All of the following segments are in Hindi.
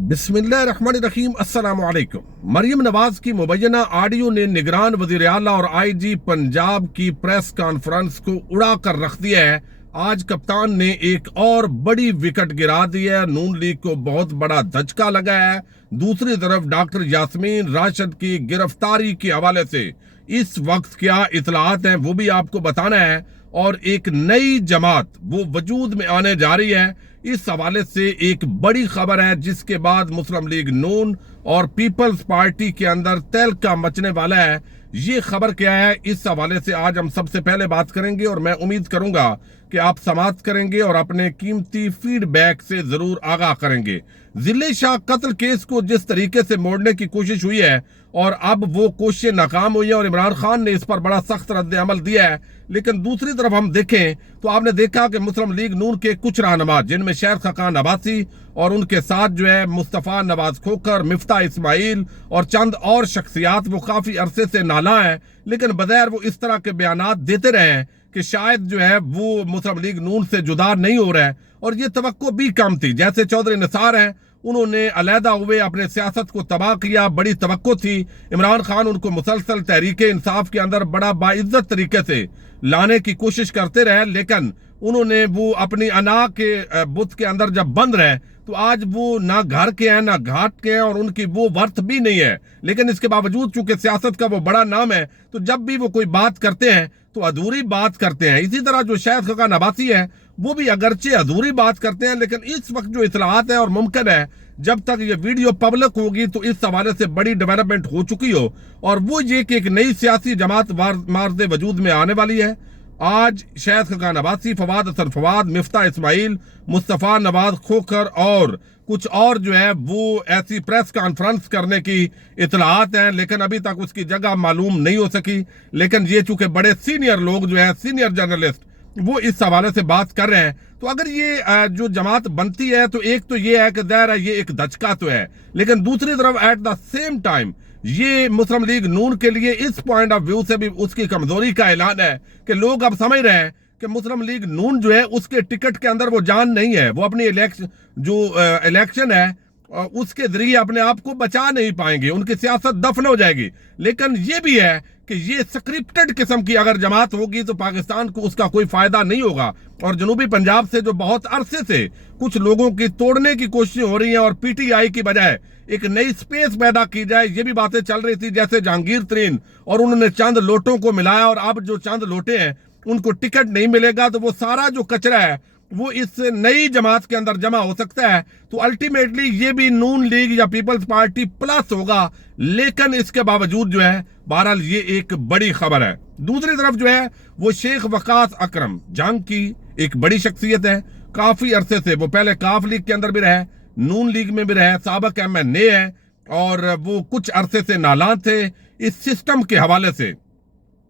बिस्मिल्लाहिर्रहमानिर्रहीम अस्सलाम वालेकुम। मरियम नवाज की मुबैना ऑडियो ने निगरान वज़ीर आला और आईजी पंजाब की प्रेस कॉन्फ्रेंस को उड़ा कर रख दिया है। आज कप्तान ने एक और बड़ी विकेट गिरा दी है। नून लीग को बहुत बड़ा धचका लगा है। दूसरी तरफ डॉक्टर यास्मीन राशिद की गिरफ्तारी के हवाले से इस वक्त क्या इतलात हैं वो भी आपको बताना है। और एक नई जमात वो वजूद में आने जा रही है। इस हवाले से एक बड़ी खबर है जिसके बाद मुस्लिम लीग नून और पीपल्स पार्टी के अंदर तहलका मचने वाला है। ये खबर क्या है, इस हवाले से आज हम सबसे पहले बात करेंगे और मैं उम्मीद करूंगा कि आप समाप्त करेंगे और अपने कीमती फीडबैक से जरूर आगाह करेंगे। जिले शाह कत्ल केस को जिस तरीके से मोड़ने की कोशिश हुई है और अब वो कोशिशें नाकाम हुई है और इमरान खान ने इस पर बड़ा सख्त रद्द अमल दिया है। लेकिन दूसरी तरफ हम देखें तो आपने देखा कि मुस्लिम लीग नून के कुछ रहनुमा जिनमें शेर खकान अब्बासी और उनके साथ जो है मुस्तफ़ा नवाज खोखर, मिफ्ता इस्माइल और चंद और शख्सियात वो काफी अरसे से नाला है, लेकिन बगैर वो इस तरह के बयानात देते रहे कि शायद जो है वो मुस्लिम लीग नून से जुदा नहीं हो रहा है। और ये तवक्को भी कम थी। जैसे चौधरी निसार हैं, उन्होंने अलहदा हुए अपने सियासत को तबाह किया। बड़ी तवक्को थी इमरान खान उनको मुसलसल तहरीक इंसाफ के अंदर बड़ा बाइज्जत तरीके से लाने की कोशिश करते रहे, लेकिन उन्होंने वो अपनी अना के बुत के अंदर जब बंद रहे तो आज वो ना घर के हैं ना घाट के हैं और उनकी वो वर्थ भी नहीं है। लेकिन इसके बावजूद चूंकि सियासत का वो बड़ा नाम है तो जब भी वो कोई बात करते हैं तो अधूरी बात करते हैं। इसी तरह जो शेर खकान अब्बासी है वो भी अगरचे अधूरी बात करते हैं। लेकिन इस वक्त जो इतलात है और मुमकिन है जब तक ये वीडियो पब्लिक होगी तो इस हवाले से बड़ी डेवलपमेंट हो चुकी हो, और वो ये कि एक नई सियासी जमात मार्ज़े वजूद में आने वाली है। आज शहद खकान अब्बासी, फवाद हसन फवाद, मिफ्ता इस्माइल, मुस्तफ़ा नवाज खोखर और कुछ और जो है वो ऐसी प्रेस कॉन्फ्रेंस करने की इतलात हैं, लेकिन अभी तक उसकी जगह मालूम नहीं हो सकी। लेकिन ये चूंकि बड़े सीनियर लोग जो है, सीनियर जर्नलिस्ट, वो इस हवाले से बात कर रहे हैं। तो अगर ये जो जमात बनती है तो एक तो ये है कि ज़ाहिर है ये एक धचका तो है, लेकिन दूसरी तरफ एट द सेम टाइम ये मुस्लिम लीग नून के लिए इस पॉइंट ऑफ व्यू से भी उसकी कमजोरी का ऐलान है कि लोग अब समझ रहे हैं कि मुस्लिम लीग नून जो है उसके टिकट के अंदर वो जान नहीं है। वो अपनी इलेक्शन है उसके जरिए अपने आप को बचा नहीं पाएंगे, उनकी सियासत दफन हो जाएगी। लेकिन ये भी है कि ये स्क्रिप्टेड किस्म की अगर जमात होगी तो पाकिस्तान को उसका कोई फायदा नहीं होगा। और जनूबी पंजाब से जो बहुत अरसे से कुछ लोगों की तोड़ने की कोशिश हो रही है और पीटीआई की बजाय एक नई स्पेस पैदा की जाए, ये भी बातें चल रही थी। जैसे जहांगीर तरीन और उन्होंने चंद लोटों को मिलाया और अब जो चंद लोटे हैं उनको टिकट नहीं मिलेगा तो वो सारा जो कचरा है वो इस नई जमात के अंदर जमा हो सकता है। तो अल्टीमेटली ये भी नून लीग या पीपल्स पार्टी प्लस होगा। लेकिन इसके बावजूद जो है बहरहाल ये एक बड़ी खबर है। दूसरी तरफ जो है वो शेख वकास अकरम जंग की एक बड़ी शख्सियत है। काफी अरसे से वो पहले काफ लीग के अंदर भी रहे, नून लीग में भी रहे, साबिक MNA है और वो कुछ अरसे से नालान थे इस सिस्टम के हवाले से।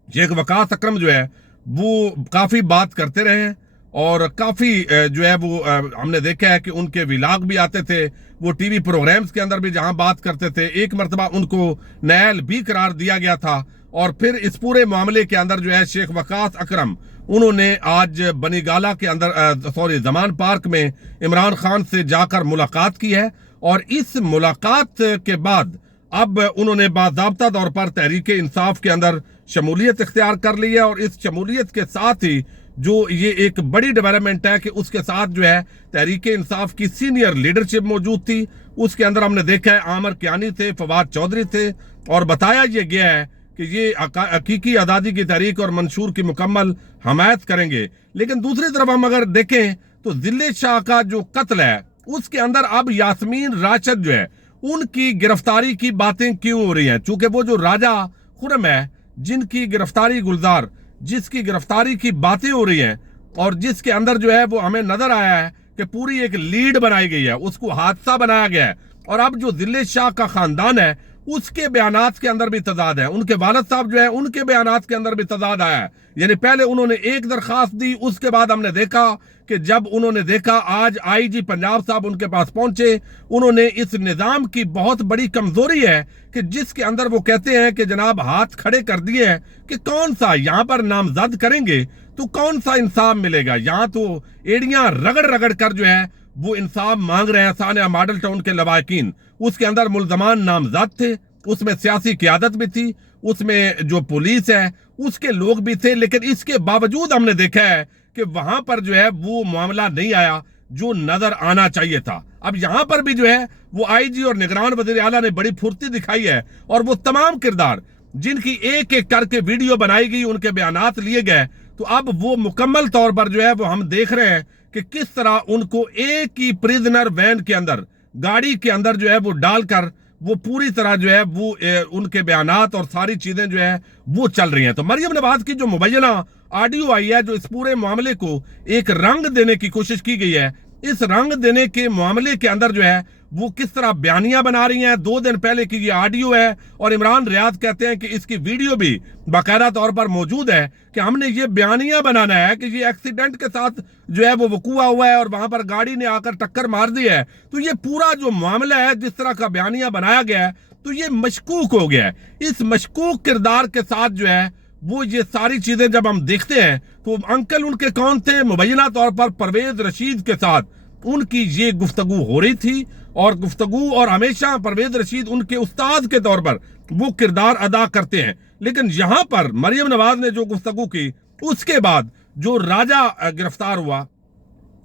शेख वकास अकरम जो है वो काफी बात करते रहे हैं और काफी जो है वो हमने देखा है कि उनके विलाग भी आते थे, वो टीवी प्रोग्राम्स के अंदर भी जहां बात करते थे। एक मरतबा उनको नायल भी करार दिया गया था। और फिर इस पूरे मामले के अंदर जो है शेख वकास अकरम उन्होंने आज बनीगाला के अंदर जमान पार्क में इमरान खान से जाकर मुलाकात की है। और इस मुलाकात के बाद अब उन्होंने बाज़ाब्ता तौर पर तहरीक इंसाफ के अंदर शमूलियत इख्तियार कर ली है। और इस शमूलियत के साथ ही जो ये एक बड़ी डेवलपमेंट है कि उसके साथ जो है तहरीक इंसाफ की सीनियर लीडरशिप मौजूद थी। उसके अंदर हमने देखा है आमिर कियानी थे, फवाद चौधरी थे और बताया ये गया है कि ये हकीकी आज़ादी की तहरीक और मंशूर की मुकम्मल हमायत करेंगे। लेकिन दूसरी तरफ हम अगर देखें तो जिले शाह का जो कत्ल है उसके अंदर अब यास्मीन राशिद जो है उनकी गिरफ्तारी की बातें क्यों हो रही हैं। चूंकि वो जो राजा खुरम है जिनकी गिरफ्तारी गुलजार जिसकी गिरफ्तारी की बातें हो रही हैं और जिसके अंदर जो है वो हमें नजर आया है कि पूरी एक लीड बनाई गई है, उसको हादसा बनाया गया है। और अब जो जिले शाह का खानदान है उसके बयानात के अंदर भी तजाद है, उनके वालिद साहब जो है उनके बयानात के अंदर भी तजाद आया है। यानी पहले उन्होंने एक दरखास्त दी, उसके बाद हमने देखा कि जब उन्होंने देखा आज आईजी पंजाब साहब उनके पास पहुंचे, उन्होंने इस निजाम की बहुत बड़ी कमजोरी है कि जिसके अंदर वो कहते हैं कि जनाब हाथ खड़े कर दिए हैं कि कौन सा यहां पर नामजद करेंगे तो कौन सा इंसाफ मिलेगा। यहां तो एड़ियां रगड़ रगड़ कर जो है वो इंसाफ मांग रहे हैं सानिया मॉडल टाउन के लवाकिन। उसके अंदर मुल्जमान नामजद थे, उसमें सियासी क़यादत भी थी, उसमें जो पुलिस है उसके लोग भी थे, लेकिन इसके बावजूद हमने देखा है कि वहां पर जो है वो मामला नहीं आया जो नजर आना चाहिए था। अब यहां पर भी जो है वो आईजी और निगरान वज़ीर आला ने बड़ी फुर्ती दिखाई है, और वो तमाम किरदार जिनकी एक एक करके वीडियो बनाई गई, उनके बयानात लिए गए, तो अब वो मुकम्मल तौर पर जो है वो हम देख रहे हैं कि किस तरह उनको एक ही प्रिजनर वैन के अंदर, गाड़ी के अंदर जो है वो डालकर वो पूरी तरह जो है वो उनके बयानात और सारी चीजें जो है वो चल रही हैं। तो मरियम नवाज की जो मुबैना ऑडियो आई है, जो इस पूरे मामले को एक रंग देने की कोशिश की गई है, इस रंग देने के मामले के अंदर जो है वो किस तरह बयानियां बना रही हैं। 2 दिन पहले की ये ऑडियो है, और इमरान रियाज कहते हैं कि इसकी वीडियो भी बाकायदा तौर पर मौजूद है कि हमने ये बयानियां बनाना है कि ये एक्सीडेंट के साथ जो है वो वकूआ हुआ है और वहां पर गाड़ी ने आकर टक्कर मार दी है। तो ये पूरा जो मामला है, जिस तरह का बयानिया बनाया गया है, तो ये मशकूक हो गया है। इस मशकूक किरदार के साथ जो है वो ये सारी चीजें जब हम देखते हैं, तो अंकल उनके कौन थे? मुबैना तौर पर परवेज रशीद के साथ उनकी ये गुफ्तगू हो रही थी, और गुफ्तगू, और हमेशा परवेज रशीद उनके उस्ताद के तौर पर वो किरदार अदा करते हैं। लेकिन यहां पर मरियम नवाज ने जो गुफ्तगू की, उसके बाद जो राजा गिरफ्तार हुआ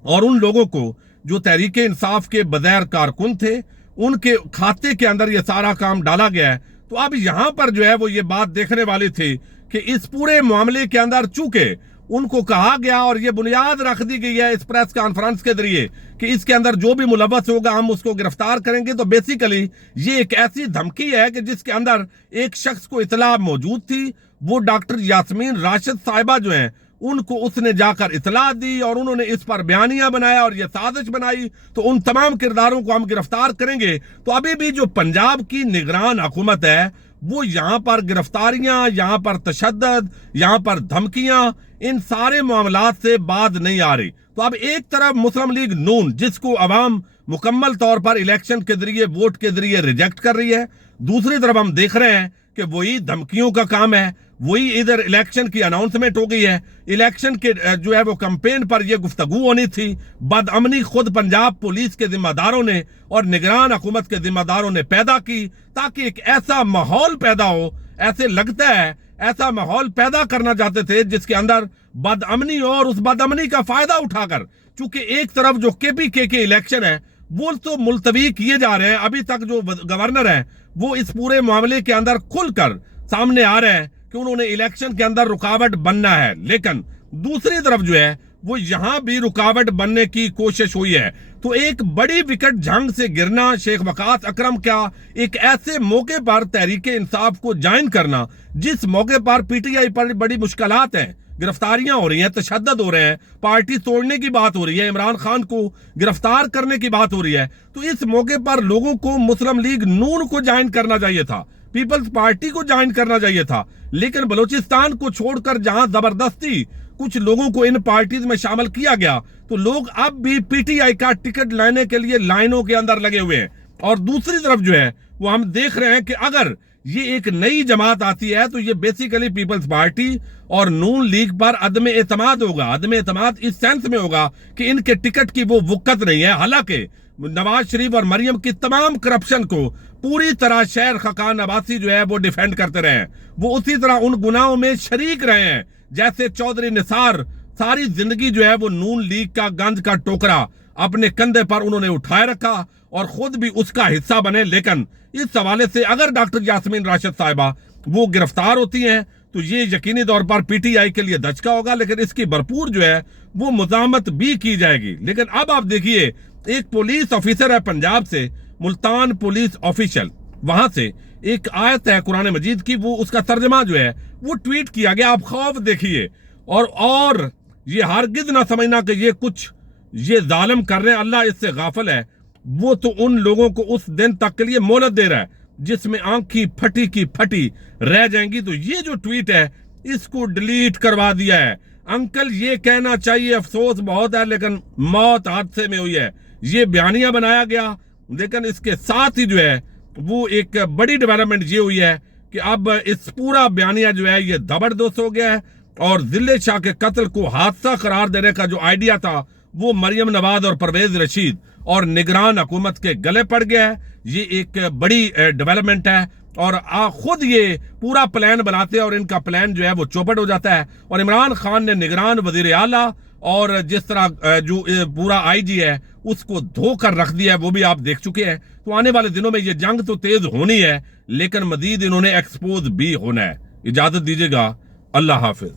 और उन लोगों को जो तहरीक इंसाफ के बगैर कारकुन थे, उनके खाते के अंदर ये सारा काम डाला गया है। तो अब यहां पर जो है वो ये बात देखने वाली थी कि इस पूरे मामले के अंदर चूंकि उनको कहा गया और ये बुनियाद रख दी गई है इस प्रेस कॉन्फ्रेंस के जरिए कि इसके अंदर जो भी मुलव्वस होगा हम उसको गिरफ्तार करेंगे, तो बेसिकली ये एक ऐसी धमकी है कि जिसके अंदर एक शख्स को इतला मौजूद थी, वो डॉक्टर यास्मीन राशिद साहिबा जो हैं, उनको उसने जाकर इतला दी और उन्होंने इस पर बयानिया बनाया और ये साजिश बनाई, तो उन तमाम किरदारों को हम गिरफ्तार करेंगे। तो अभी भी जो पंजाब की निगरान हुकूमत है, वो यहाँ पर गिरफ्तारियां, यहाँ पर तशद्दुद, यहाँ पर धमकियां, इन सारे मामलात से बाज नहीं आ रही। तो अब एक तरफ मुस्लिम लीग नून, जिसको अवाम मुकम्मल तौर पर इलेक्शन के जरिए, वोट के जरिए रिजेक्ट कर रही है, दूसरी तरफ हम देख रहे हैं कि वही धमकियों का काम है, वही इधर इलेक्शन की अनाउंसमेंट हो गई है, इलेक्शन के जो है वो कैंपेन पर यह गुफ्तगू होनी थी। बदअमनी खुद पंजाब पुलिस के जिम्मेदारों ने और निगरान हुकूमत के जिम्मेदारों ने पैदा की, ताकि एक ऐसा माहौल पैदा हो, ऐसे लगता है ऐसा माहौल पैदा करना चाहते थे जिसके अंदर बदअमनी हो, और उस बदअमनी का फायदा उठाकर, चूंकि एक तरफ जो केपीके के इलेक्शन है वो तो मुलतवी किए जा रहे हैं, अभी तक जो गवर्नर है वो इस पूरे मामले के अंदर खुलकर सामने आ रहे हैं कि उन्होंने इलेक्शन के अंदर रुकावट बनना है, लेकिन दूसरी तरफ जो है वो यहां भी रुकावट बनने की कोशिश हुई है। तो एक बड़ी विकेट जंग से गिरना, शेख वकास अकरम का एक ऐसे मौके पर तहरीक इंसाफ को ज्वाइन करना, जिस मौके पर पीटीआई पर बड़ी मुश्किलात हैं, गिरफ्तारियां हो रही हैं, तशद्दुद हो रहे हैं, पार्टी तोड़ने की बात हो रही है, इमरान खान को गिरफ्तार करने की बात हो रही है, तो इस मौके पर लोगों को मुस्लिम लीग नून को ज्वाइन करना चाहिए था, पीपल्स पार्टी को ज्वाइन करना चाहिए था। लेकिन बलूचिस्तान को छोड़कर जहां जबरदस्ती कुछ लोगों को इन पार्टीज में शामिल किया गया, तो लोग अब भी पीटीआई का टिकट लेने के लिए लाइनों के अंदर लगे हुए हैं। और दूसरी तरफ जो है वो हम देख रहे हैं कि अगर ये एक नई जमात आती है, तो ये बेसिकली पीपल्स पार्टी और नून लीग पर अदम एतमाद होगा। अदम एतमाद इस सेंस में होगा कि इनके टिकट की वो वुक्कत नहीं है। हालांकि नवाज शरीफ और मरियम की तमाम करप्शन को पूरी तरह शहर खकान अब्बासी जो है वो डिफेंड करते रहे हैं, वो उसी तरह उन गुनाहों में शरीक रहे हैं जैसे चौधरी निसार सारी जिंदगी जो है वो नून लीग का गंज का टोकरा अपने कंधे पर उन्होंने उठाए रखा और खुद भी उसका हिस्सा बने। लेकिन इस हवाले से अगर डॉक्टर यास्मीन राशिद साहिबा वो गिरफ्तार होती हैं, तो ये यकीनी तौर पर पीटीआई के लिए धचका होगा, लेकिन इसकी भरपूर जो है वो मुजामत भी की जाएगी। लेकिन अब आप देखिए, एक पुलिस ऑफिसर है पंजाब से, मुल्तान पुलिस ऑफिशियल, वहां से एक आयत है कुरान मजीद की, वो उसका तर्जमा जो है वो ट्वीट किया गया। आप खौफ देखिए, और ये हरगिज ना समझना कि ये जालिम कर रहे हैं, अल्लाह इससे गाफिल है। वो तो उन लोगों को उस दिन तक के लिए मोहलत दे रहा है जिसमें आंखी फटी की फटी रह जाएंगी। तो ये जो ट्वीट है इसको डिलीट करवा दिया है। अंकल ये कहना चाहिए, अफसोस बहुत है लेकिन मौत हादसे में हुई है, ये बयानिया बनाया गया। लेकिन इसके साथ ही जो है वो एक बड़ी डेवलपमेंट ये हुई है कि अब इस पूरा बयानिया जो है ये जबरदस्त हो गया है, और जिले शाह के कत्ल को हादसा करार देने का जो आइडिया था वो मरियम नवाज और परवेज रशीद और निगरान हुकूमत के गले पड़ गया है। ये एक बड़ी डेवलपमेंट है और खुद ये पूरा प्लान बनाते हैं और इनका प्लान जो है वो चौपट हो जाता है। और इमरान खान ने निगरान वजीर आला और जिस तरह जो पूरा आईजी है उसको धोकर रख दिया है, वो भी आप देख चुके हैं। तो आने वाले दिनों में ये जंग तो तेज होनी है, लेकिन मजीद इन्होंने एक्सपोज भी होना है। इजाजत दीजिएगा, अल्लाह हाफिज।